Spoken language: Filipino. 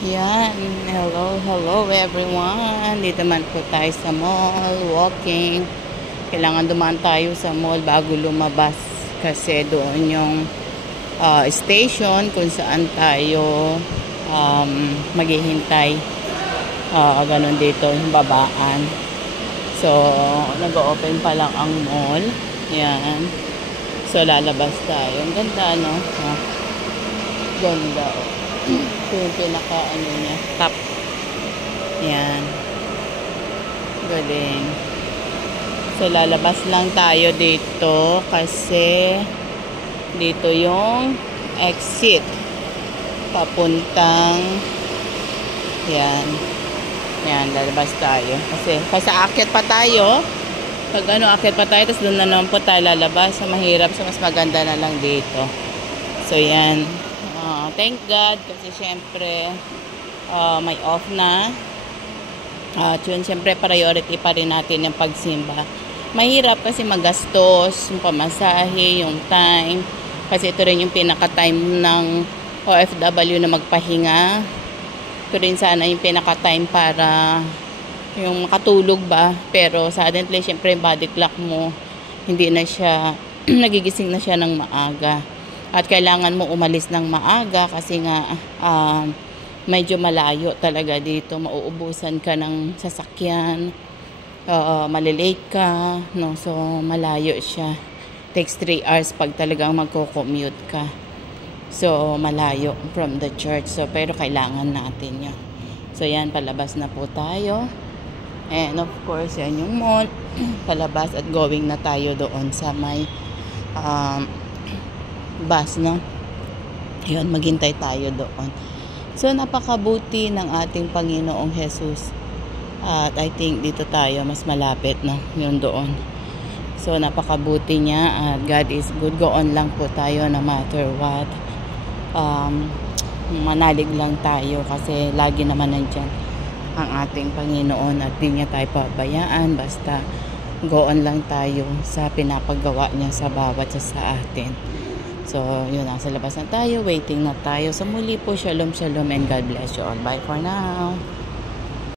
Yan. Hello everyone. Dito man po tayo sa mall, walking. Kailangan dumaan tayo sa mall bago lumabas kasi doon yung station kung saan tayo maghihintay. Ganun dito yung babaan. So, nag-open pa lang ang mall. Yan. So, lalabas tayo. Ang ganda, no? Ganda. Ito yung pinaka niya, top. Yan. Galing. So, lalabas lang tayo dito kasi dito yung exit. Papuntang yan. Yan, lalabas tayo. Kasi aakyat pa tayo. Pag aakyat pa tayo, tapos doon na naman po tayo lalabas. So, mahirap. So, mas maganda na lang dito. So, yan. Thank God kasi syempre may off na. Yun, syempre priority pa rin natin yung pagsimba. Mahirap kasi magastos yung pamasahe, yung time. Kasi ito rin yung pinaka-time ng OFW na magpahinga. Ito rin sana yung pinaka-time para yung makatulog ba. Pero suddenly, syempre yung body clock mo, hindi na siya, nagigising na siya ng maaga. At kailangan mo umalis ng maaga kasi nga medyo malayo talaga dito. Mauubusan ka ng sasakyan. Malilate ka. No? So, malayo siya. Takes 3 hours pag talagang magko-commute ka. So, malayo from the church. So, pero kailangan natin yun. So, yan. Palabas na po tayo. And of course, yan yung mall. Palabas at going na tayo doon sa may bus, no? Ayun, maghintay tayo doon. So, napakabuti ng ating Panginoong Jesus. At I think dito tayo mas malapit, no? Yun doon. So, napakabuti niya. God is good. Go on lang po tayo no matter what. Manalig lang tayo kasi lagi naman nandyan ang ating Panginoon at di niya tayo pabayaan. Basta go on lang tayo sa pinapagawa niya sa bawat sa atin. So, yun, nasa labas na tayo. Waiting na tayo. So, muli po, shalom, shalom, and God bless you all. Bye for now.